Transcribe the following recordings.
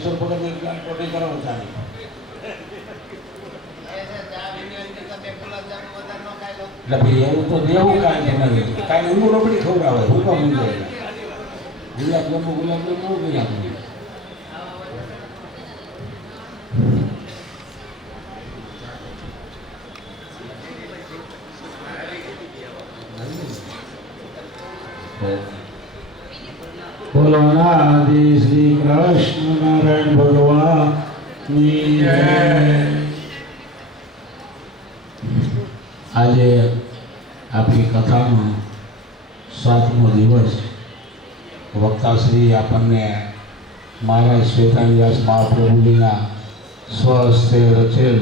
કિશોર ભગતને ટોટી કરો ચાલી એટલે ભાઈ એવું તો દેવું કાંઈ તમારે કાંઈ ઊંઘ રોકડી ખવડાવે હું કામ ઊંઘ ગુલાબજાંબુ બહુ ગઈ આપણે બોલો આદિ શ્રી કૃષ્ણ નારાયણ ભગવાનની જય। આજે આપણી કથાનો 7મો દિવસ વક્તાશ્રી આપણને મહારાજ શ્વેતાંગ મહાપ્રભુજીના સ્વહસ્તે રચેલ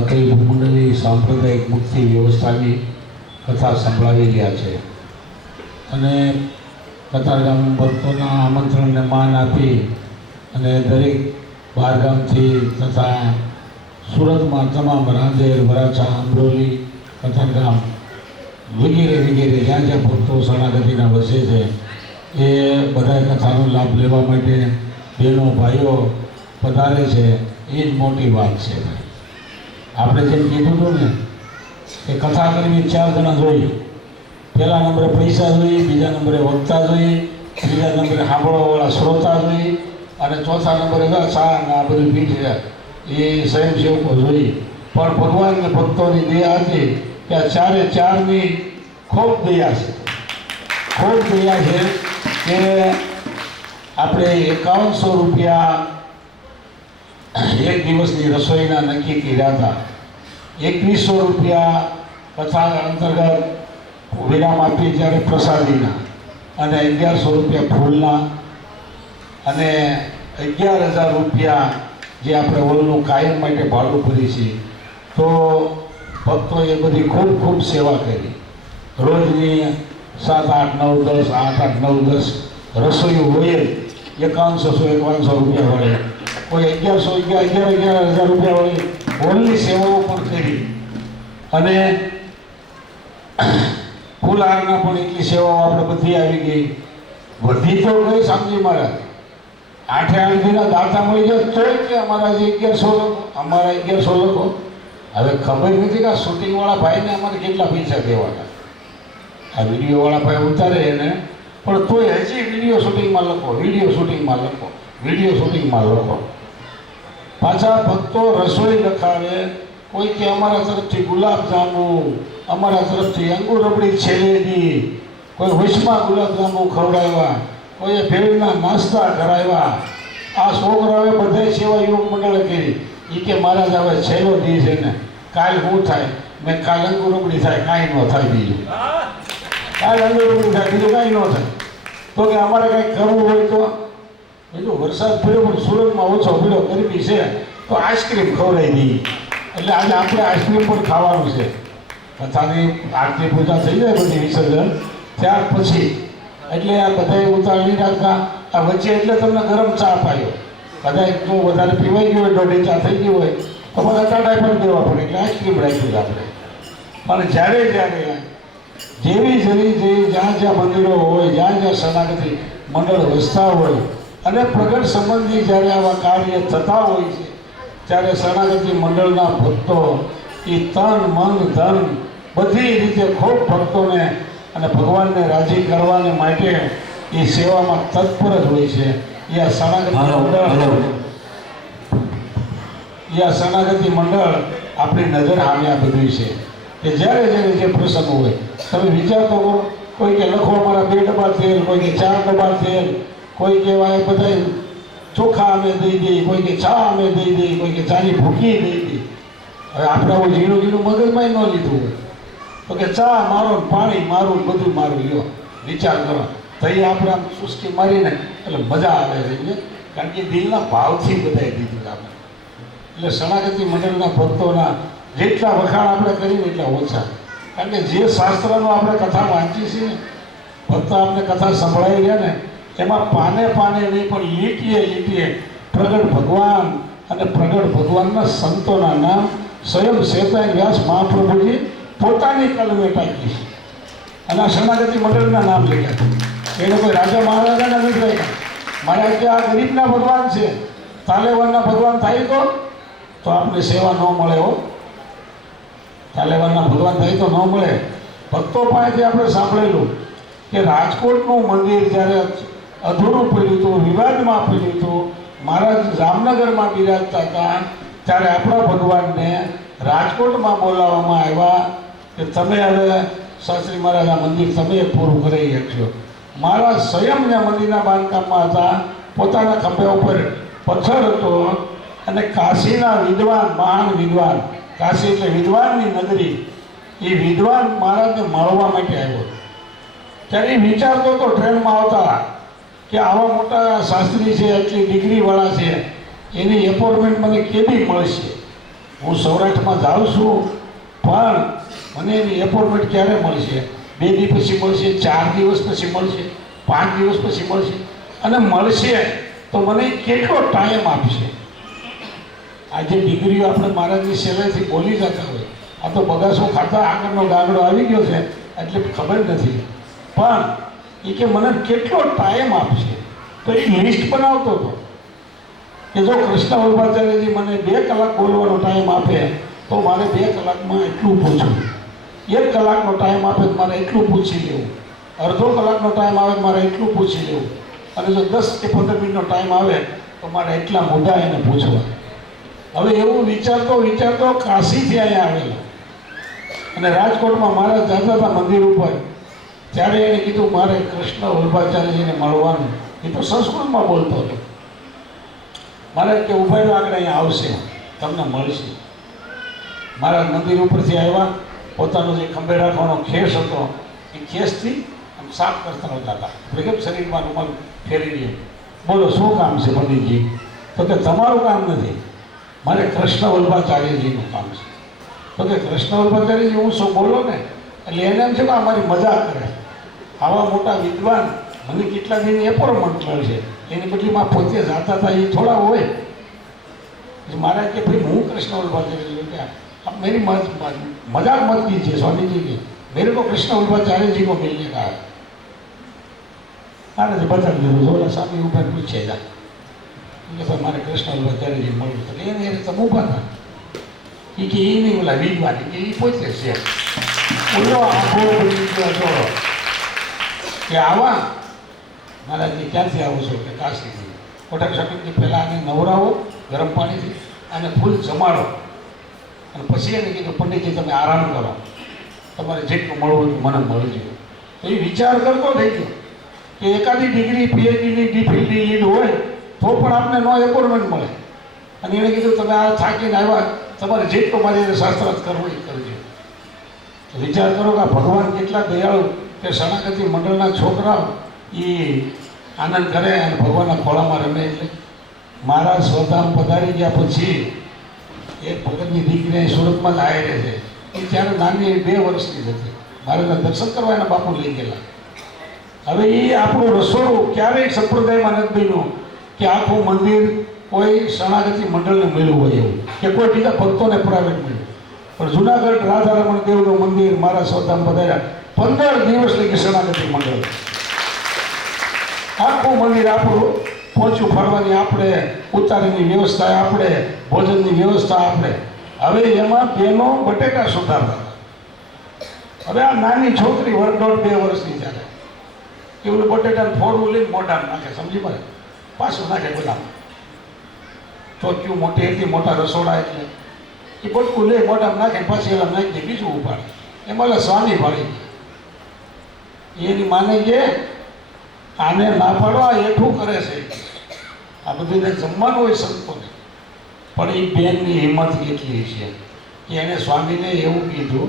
અખિલ ભૂમંડળી સાંપ્રદાયિક મુક્તિ વ્યવસ્થાની કથા સંભળાવી રહ્યા છે અને કતારગામ ભક્તોના આમંત્રણને માન આપી અને દરેક બહારગામથી તથા સુરતમાં તમામ રાંદેર વરાછા અમરોલી કતારગામ વગેરે વગેરે જ્યાં જ્યાં ભક્તો શરણાગતિના વસે છે એ બધા કથાનો લાભ લેવા માટે બહેનો ભાઈઓ પધારે છે એ જ મોટી વાત છે। આપણે જેમ કીધું હતું ને કે કથા કરવી 4 જણા જોઈએ। પહેલા નંબરે પૈસા જોઈએ, બીજા નંબરે વક્તા જોઈએ, ત્રીજા નંબરે સાંભળવાવાળા શ્રોતા જોઈએ અને ચોથા નંબરે સાન આ બધું પીઠ છે એ સ્વયંસેવકો જોઈએ। પણ ભગવાનને ભક્તોની દયા હતી કે આ 4-4ની ખૂબ દયા છે, ખૂબ દયા છે કે આપણે 5100 રૂપિયા એક દિવસની રસોઈના નક્કી કર્યા હતા। 2100 રૂપિયા કથા અંતર્ગત વિરામ આપીએ ત્યારે પ્રસાદીના અને 1100 રૂપિયા ફૂલના અને 11,000 રૂપિયા જે આપણે ઓલનું કાયમ માટે ભાડું ભરી છીએ। તો ભક્તોએ બધી ખૂબ ખૂબ સેવા કરી। રોજની 7, 8, 9, 10 8, 8, 9, 10 રસોઈ હોય 5100 રૂપિયા વળે, કોઈ 11,000 રૂપિયા વળે હોલની સેવાઓ પણ કરી અને ફૂલહારના પણ એટલી સેવાઓ આપણે બધી આવી ગઈ। વધી તો ગઈ સમજી મહારાજ 8-8 દાતા મળી જાય તોય કે અમારા જે 1100 લોકો, અમારા 1100 લોકો। હવે ખબર નથી કે આ શૂટિંગવાળા ભાઈને અમારે કેટલા પૈસા દેવાના। આ વિડીયોવાળા ભાઈ ઉતારે એને પણ તોય હજી વિડીયો શૂટિંગમાં લખો, વિડીયો શૂટિંગમાં લખો, વિડીયો શૂટિંગમાં લખો। પાછા ભક્તો રસોઈ લખાવે, કોઈ કે અમારા તરફથી ગુલાબજાંબુ, અમારા તરફથી અંગુર રબડી છેલેલી, કોઈ વિશમાં ગુલાબજાંબુ ખવડાવ્યા, કોઈએ ભેળના નાસ્તા કરાવ્યા। આ છોકરાઓએ બધાય સેવા યુવક મંડળે કરી। એ કે મહારાજ હવે છેલ્લો દી છે ને કાલ શું થાય? મેં કાલ અંગુર રબડી થાય, કાંઈ ન થાય બીજું, કાલ અંગુર રબડી થાય બીજું કાંઈ ન થાય। તો કે અમારે કંઈક કરવું હોય તો બીજું વરસાદ પડ્યો પણ સુરતમાં ઓછો પડ્યો, ગરમી છે તો આઈસ્ક્રીમ ખવડાવી દઈએ। એટલે આજે આપણે આઈસ્ક્રીમ પણ ખાવાનું છે। કથાની આરતી પૂજા થઈ જાય બધી વિસર્જન ત્યાર પછી એટલે આ બધાએ ઉતાર નહીં રાખતા। આ વચ્ચે એટલે તમને ગરમ ચા પાયો, કદાચ જો વધારે પીવાઈ ગયું હોય, દોઢી ચા થઈ ગઈ હોય તો મને ટાટા પણ દેવા પડે એટલે આઈસ્ક્રીમ રાખ્યું છે આપણે। પણ જ્યારે જેવી જ્યાં જ્યાં મંદિરો હોય, જ્યાં જ્યાં શરણાગતિ મંડળ વસતા હોય અને પ્રગટ સંબંધી જ્યારે આવા કાર્ય થતા હોય છે ત્યારે શરણાગતિ મંડળના ભક્તો એ તન મન ધન બધી રીતે ખૂબ ભક્તોને અને ભગવાનને રાજી કરવાને માટે એ સેવામાં તત્પર જ હોય છે। એ આ શરણાગતિ મંડળ આપણી નજર સામે આ બધું છે કે જ્યારે જે પ્રસંગ હોય તમે વિચાર તો કરો। કોઈ કે લખો અમારા 2 ડબ્બા તેલ, કોઈ કે 4 ડબ્બા તેલ, કોઈ કહેવાય બધા ચોખા અમે દઈ દઈએ, કોઈ કે ચા અમે દઈ દઈએ, કોઈ કે ચાની ભૂકી દઈ દઈએ। હવે આપણે આવું ઝીણું મગજમાં ન લીધું હોય તો કે ચા મારો, પાણી મારું, બધું મારું, લ્યો વિચાર કરો તો એ આપણે આમ સુસ્કી મારીને એટલે મજા આવે છે, કારણ કે દિલના ભાવથી બધાએ દીધું આપણે। એટલે શરણાગતિ મંડળના ભક્તોના જેટલા વખાણ આપણે કરીએ એટલા ઓછા, કારણ કે જે શાસ્ત્રનો આપણે કથા વાંચી છે ને, ભક્તો આપણે કથા સંભળાવી રહ્યા ને એમાં પાને પાને નહીં પણ લીટીએ પ્રગટ ભગવાન અને પ્રગટ ભગવાનના સંતોના નામ સ્વયં શ્વેતાંગ મહાપ્રભુજી પોતાની કલમે ટાંકી છે અને આ શરણાગતિ મંડળના નામ લખ્યા છે। એને કોઈ રાજા મહારાજાના નથી રાખ્યા। મહારાજ કે આ ગરીબના ભગવાન છે, તાલેવાનના ભગવાન થાય તો આપણે સેવા ન મળે હો. તાલેવાનના ભગવાન થાય તો ન મળે. ભક્તો પાસેથી આપણે સાંભળેલું કે રાજકોટનું મંદિર જ્યારે અધૂરું પડ્યું હતું, વિવાદમાં પડ્યું હતું, મહારાજ જામનગરમાં બિરાજતા હતા, ત્યારે આપણા ભગવાનને રાજકોટમાં બોલાવવામાં આવ્યા કે તમે હવે શાસ્ત્રી મહારાજ આ મંદિર તમે પૂરું કરી શકશો. મહારાજ સ્વયંના મંદિરના બાંધકામમાં હતા, પોતાના ખંભે ઉપર પથ્થર હતો અને કાશીના વિદ્વાન, મહાન વિદ્વાન, કાશી એટલે વિદ્વાનની નગરી, એ વિદ્વાન મહારાજને મળવા માટે આવ્યો. ત્યારે એ વિચારતો હતો ટ્રેનમાં આવતા કે આવા મોટા શાસ્ત્રી છે, એટલી ડિગ્રીવાળા છે, એની એપોઇન્ટમેન્ટ મને કેવી મળશે? હું સૌરાષ્ટ્રમાં જાઉં છું પણ મને એની એપોઇન્ટમેન્ટ ક્યારે મળશે? 2 દિવસ પછી મળશે, 4 દિવસ પછી મળશે, 5 દિવસ પછી મળશે, અને મળશે તો મને કેટલો ટાઈમ આપશે? આજે ડિગ્રીઓ આપણે મહારાજની સેવાથી બોલી જતા હોય, આ તો બગાસો ખાતા આગળનો ગાગડો આવી ગયો છે એટલે ખબર નથી, પણ એ કે મને કેટલો ટાઈમ આપશે? તો એ લિસ્ટ બનાવતો હતો કે જો કૃષ્ણ વલ્લભાચાર્યજી મને 2 કલાક બોલવાનો ટાઈમ આપે તો મારે 2 કલાકમાં એટલું પૂછવું, 1 કલાકનો ટાઈમ આપે તો મારે એટલું પૂછી લેવું, અડધો કલાકનો ટાઈમ આવે તો મારે એટલું પૂછી લેવું, અને જો 10 કે 15 મિનિટનો ટાઈમ આવે તો મારે એટલા મુદ્દા એને પૂછવા. હવે એવું વિચારતો કાશીથી અહીંયા આવેલો અને રાજકોટમાં મહારાજ જતા હતા મંદિર ઉપર, ત્યારે એને કીધું મારે કૃષ્ણ વલ્લભાચાર્યજીને મળવાનું. એ તો સંસ્કૃતમાં બોલતો હતો. મહારાજ કે ઉભા રહ્યો, આગળ અહીંયા આવશે, તમને મળશે. મહારાજ મંદિર ઉપરથી આવ્યા, પોતાનો જે ખંભે રાખવાનો ખેસ હતો એ ખેસથી આમ સાફ કરતા હોતા હતા. આપણે કેમ શરીરમાં રૂમાલ ફેરી દઈએ, બોલો શું કામ છે પંડિતજી? તો કે તમારું કામ નથી, મારે કૃષ્ણ વલ્લભાચાર્યજીનું કામ છે. તો કે કૃષ્ણ વલ્લભાચાર્યજી હું શું બોલો ને? એટલે એને એમ છે કે અમારી મજાક કરે, આવા મોટા વિદ્વાન મને કેટલા દિન એપોઇન્ટમેન્ટ મળશે, એની બદલીમાં પોતે જાતા હતા એ થોડા હોય. મહારાજ કે ભાઈ હું કૃષ્ણ વલ્લભાચાર્યજી કે अब मेरी मजाक मत कीजिए स्वामी जी की, मेरे को कृष्ण वल्लभाचार्य जी को मिलने का है. महाराज बता दिया बोला स्वामी ऊपर पूछेगा कि सर मारे कृष्ण वल्लभाचार्य जी મળ્યું તો એને તમે ઊભા હતા એ કે એ નહીં ઓલા વિદ્વાન કે એ પોતે છે ઓલો આખો બની ગયો હતો કે આવા મહારાજજી ક્યાંથી આવો છો? કે કાશીથી. કોટક શક્તિથી પહેલાં આને નવરાવો ગરમ પાણીથી અને ફૂલ જમાડો અને પછી એને કીધું પંડિતજી તમે આરામ કરો, તમારે જેટલું મળવું મને મળજો. તો એ વિચાર કરતો થઈ ગયો કે એકાદી ડિગ્રી પીએચડીની ડીફિલ્ડની લીડ હોય તો પણ આપને નો એપોઇન્ટમેન્ટ મળે, અને એણે કીધું તમે આ થાકીને આવ્યા, તમારે જેટલું મારી શાસ્ત્રાર્થ કરવું એ કરજો. તો વિચાર કરો કે ભગવાન કેટલા દયાળુ કે શરણાગતિ મંડળના છોકરાઓ એ આનંદ કરે અને ભગવાનના ખોળામાં રમે. એટલે મારા સ્વધામ પધારી ગયા પછી એક ભગતની દીકરી સુરતમાં જ આવી રહે છે, એ ત્યારે નાની 2 વર્ષની જ હતી. મારે દર્શન કરવા એના બાપુ લઈ ગયેલા. હવે એ આપણું રસોડું ક્યારેય સંપ્રદાયમાં નથી બન્યું કે આખું મંદિર કોઈ શરણાગતિ મંડળને મળ્યું હોય એવું, કે કોઈ બીજા ભક્તોને પ્રાઇવેટ મળ્યું. પણ જુનાગઢ રાધારમણ દેવનું મંદિર મારા સ્વધામ પધાર્યા 15 દિવસ લઈ શરણાગતિ મંડળ, આખું મંદિર આપણું, પહોંચ્યું ફરવાની આપણે, ઉતારીની વ્યવસ્થા આપણે, ભોજનની વ્યવસ્થા આપણે. હવે એમાં બેનો બટેટા સુધારતા. હવે આ નાની છોકરી 1.5-2 વર્ષની ચાલે કે ઓલું બટેટાને ફોડવું લઈને મોઢામાં નાખે, સમજી પડે, પાછું નાખે બોલામાં. તો ક્યું મોટી હતી, મોટા રસોડા એટલે એ બટકું લે મોઢામાં નાખે, પાછી એલા નાખી દે, બીજું ઉપાડે. એમાં સ્વામી પાડી એની માને કે આને ના પાડવા એઠું કરે છે. આ બધું જમવાનું હોય સંતોને, પણ એ બેનની હિંમત કેટલી છે કે એને સ્વામીને એવું કીધું,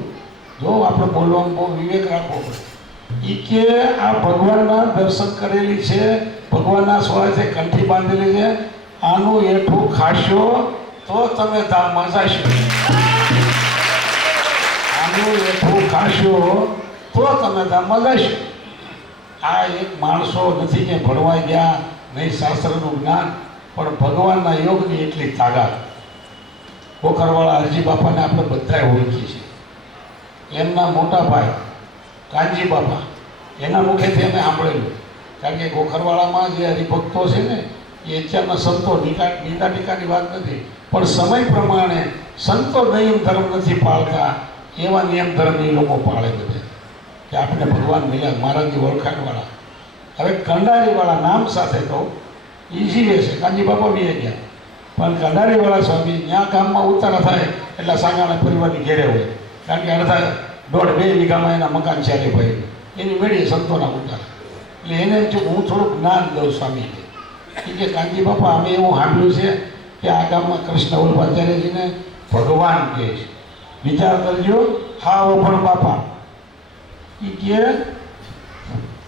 જો આપણે બોલવામાં બહુ વિવેક રાખવો પડે. એ કે આ ભગવાનના દર્શન કરેલી છે, ભગવાનના સ્વરાજે કંઠી બાંધેલી છે, આનું એઠું ખાશો તો તમે ધામમાં જશો, આનું એઠું ખાશો તો તમે ધામમાં જશો. આ એક માણસો નથી કે ભણવા ગયા, નહીં શાસ્ત્રનું જ્ઞાન, પણ ભગવાનના યોગની એટલી તાકાત. ગોખરવાળા હરજી બાપાને આપણે બધાએ ઓળખીએ છીએ. એમના મોટા ભાઈ કાનજી બાપા, એના મુખેથી અમે સાંભળેલું. કારણ કે ગોખરવાળામાં જે હરિભક્તો છે ને એ અત્યારના સંતો નીતા ટીકાની વાત નથી, પણ સમય પ્રમાણે સંતો નિયમ ધર્મ નથી પાળતા, એવા નિયમ ધર્મ એ લોકો પાળે બધે કે આપણે ભગવાન મળ્યા મહારાજની ઓળખાણવાળા. હવે કંડારીવાળા નામ સાથે કહું ઈઝી છે, કાંજી બાપા બી ગયા, પણ કંડારીવાળા સ્વામી ત્યાં ગામમાં ઉતારા થાય એટલે સાંગાણા પરિવારની ઘેરે હોય, કારણ કે અડધા 1.5-2 વીઘામાં એના મકાન ચાલે ભાઈ, એની મેળીએ સંતોના ઉતારા. એટલે એને એમ થયું હું થોડુંક જ્ઞાન દઉં સ્વામી કે કાંજી બાપા અમે એવું સાંભળ્યું છે કે આ ગામમાં કૃષ્ણ વલ્લભાચાર્યજીને ભગવાન કહે છે, વિચાર કરજો. હા પણ બાપા એ કે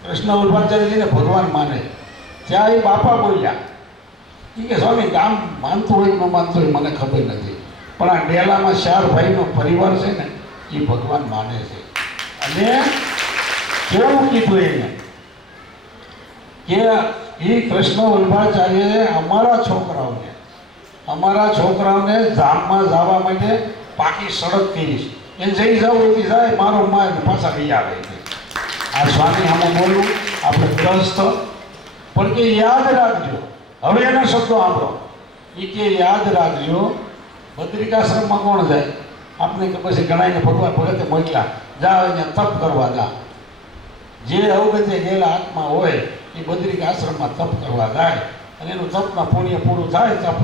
કૃષ્ણ વલ્લભાચાર્યજીને ભગવાન માને. ત્યાં એ બાપા બોલ્યા કે સ્વામી ગામ માનતું હોય ન માનતું હોય મને ખબર નથી, પણ આ ડેલામાં 4 ભાઈનો પરિવાર છે ને એ ભગવાન માને છે. અને કેવું કીધું એને કે એ કૃષ્ણ વલ્લભાચાર્યએ અમારા છોકરાઓને ધામમાં જવા માટે પાકી સડક કરી છે. એને જઈ જવું એથી જાય, મારો માય પાછા લઈ આવે. આ સ્વામી આમાં બોલવું આપણે ગ્રસ્ત, પણ કે યાદ રાખજો. હવે એના શબ્દો સાંભળો. એ કે યાદ રાખજો બદ્રિકાશ્રમમાં કોણ જાય? આપણે કે પછી ગણાઈને ભગવાન ભગતે મોકલ્યા, જા અહીંયા તપ કરવા જા. જે અવગતે ગયેલા આત્મા હોય એ બદ્રિક આશ્રમમાં તપ કરવા જાય, અને એનું તપના પુણ્ય પૂરું થાય તપ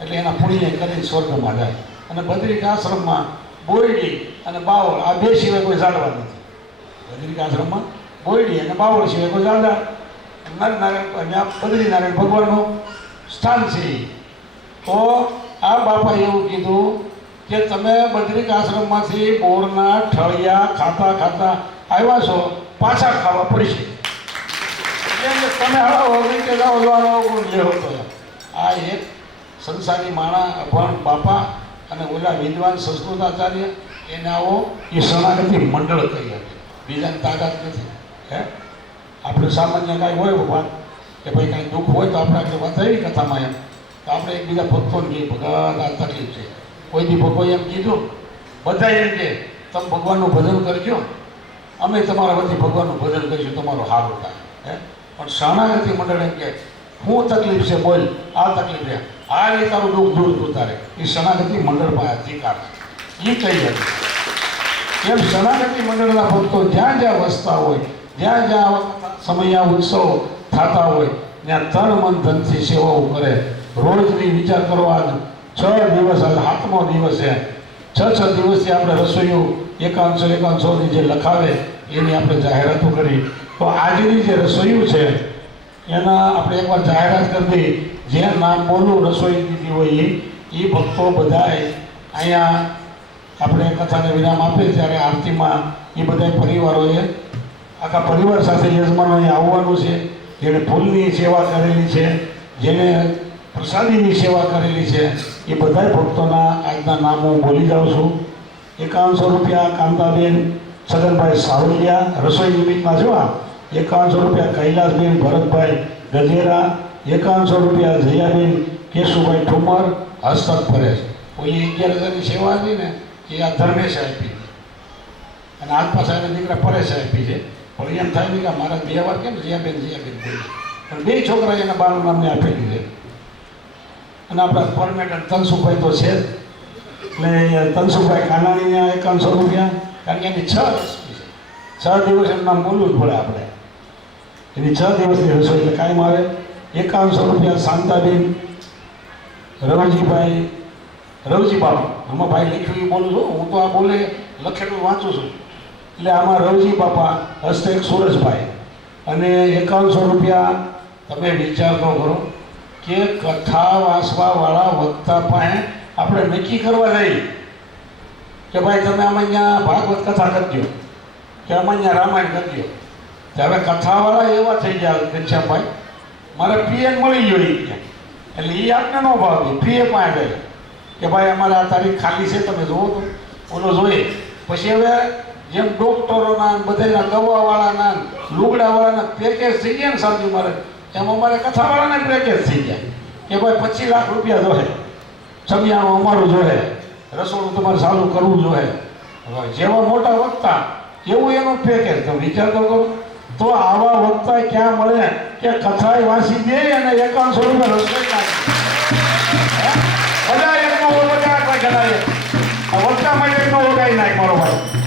એટલે એના પુણ્ય કરીને સ્વર્ગમાં જાય. અને બદ્રિક આશ્રમમાં બોયડી અને બાવળ આ 2 સિવાય કોઈ જાળવા નથી. બદ્રિક આશ્રમમાં બોયડી અને બાવળ સિવાય કોઈ જાળવા. નરનારાયણ બદ્રીનારાયણ ભગવાનનું સ્થાન છે. તો આ બાપાએ એવું કીધું કે તમે બદ્રિક આશ્રમમાંથી બોરના ઠળિયા ખાતા ખાતા આવ્યા છો, પાછા ખાવા પડશે. તમે હળો રીતે જાઓ લેવો તો આ એક સંસારી માણા અભણ બાપા અને ઓલા વિદ્વાન સંસ્કૃતાચાર્ય એને આવો એ શરણાગતિ મંડળ કહી હતી. બીજાની તાકાત નથી. હે આપણે સામાન્ય કાંઈ હોય વાત કે ભાઈ કાંઈ દુઃખ હોય તો આપણે આગળ વાત આવી કથામાં એમ તો આપણે એકબીજા ભક્તોને કહીએ ભગત આ તકલીફ છે. કોઈ દી ભગવાન એમ કીધું બધા એમ કે તમે ભગવાનનું ભજન કરજો, અમે તમારા વતી ભગવાનનું ભજન કરીશું, તમારું સારું થાય. હે પણ શરણાગતિ મંડળ એમ કે શું તકલીફ છે બોલ, આ તકલીફ છે, આ એ તારું દુઃખ દૂર તું તારે. એ શરણાગતિ મંડળમાં અધિકાર છે. એ કહી હતી એમ શરણાગતિ મંડળના ભક્તો જ્યાં જ્યાં વસતા હોય, જ્યાં જ્યાં સમય ઉત્સવ થતા હોય ત્યાં તન મન ધનથી સેવાઓ કરે. રોજની વિચાર કરવા 6 દિવસ, 7મો દિવસ છે. 6 દિવસથી આપણે રસોઈઓ 5100ની જે લખાવે એની આપણે જાહેરાતો કરી. તો આજની જે રસોઈઓ છે એના આપણે એકવાર જાહેરાત કરી દઈએ. જે નામ બોલું રસોઈ દીધી હોય એ ભક્તો બધાએ અહીંયા આપણે કથાને વિરામ આપે ત્યારે આરતીમાં એ બધા પરિવારોએ આખા પરિવાર સાથે યજમાનોએ આવવાનું છે. જેણે ફૂલની સેવા કરેલી છે, જેને પ્રસાદીની સેવા કરેલી છે, એ બધા ભક્તોના આજના નામો હું બોલી જાઉં છું. 5100 રૂપિયા કાંતાબેન છગનભાઈ સાવલિયા રસોઈ નિમિત્તમાં જો 5100 રૂપિયા કૈલાસબેન ભરતભાઈ ગજેરા, 5100 રૂપિયા જયાબેન કેશુભાઈ ઠુમર હસ્તક પરેશ. કોઈ 11,000ની સેવા હતી ને એ આ ધર્મેશે આપી અને આજ પાછા એના દીકરા પરેશે આપી છે. પણ એમ થાય નહીં કે મારા 2 વાર કેમ જયાબેન બોલી, પણ 2 છોકરા એના બાનું નામને આપેલી છે. અને આપણા પરમેનન્ટ તનસુભાઈ તો છે જ, એટલે તનસુભાઈ કાનાણીને 5100 રૂપિયા, કારણ કે એની 6 રસોઈ છે. 6 દિવસ એનું નામ બોલવું જ પડે આપણે. એની 6 દિવસની રસોઈ એટલે કાયમ આવે. 5100 રૂપિયા શાંતાબેન રવજી બાપુ. આમાં ભાઈ લખ્યું એ બોલું છું, હું તો આ બોલે લખેલું વાંચું છું. એટલે આમાં રવજી બાપા હસ્તે સુરજભાઈ. અને 5100 રૂપિયા તમે વિચાર તો કરો કે કથા વાંચવાવાળા વક્તા પાસે આપણે નક્કી કરવા જઈએ કે ભાઈ તમે આમાં અહીંયા ભાગવત કથા કરજો કે આમાં અહીંયા રામાયણ કરજો. તો હવે કથાવાળા એવા થઈ ગયા ઘનશ્યામભાઈ, મારે પીએન મળી ગયો એટલે એ આપને ન ભાવે. પીએ પાસે ગઈ કે ભાઈ અમારે આ તારીખ ખાલી છે, તમે જુઓ તો ઓલો જોઈએ. પછી હવે જેમ ડૉક્ટરોના બધાના દવાવાળાના લુગડાવાળાના પેકેજ થઈ ગયા ને સાંજુ મારે, એમ અમારે કથાવાળાના પેકેજ થઈ ગયા કે ભાઈ 25 લાખ રૂપિયા જોહે, સમિયાણું અમારું જોહે, રસોડું તમારે ચાલુ કરવું જોહે. જેવા મોટા વખતા એવું એનું પેકેજ. તમે વિચાર તો કરો તો આવા વક્તા ક્યાં મળે કે કથાએ વાંચી દે અને 5100 રૂપિયા રસોઈ નાખે. બધા એકનો ઓળખાય કોઈ ઘણા વક્તા માટે એકનો ઓળખાઈ નાખ મારો ભાઈ.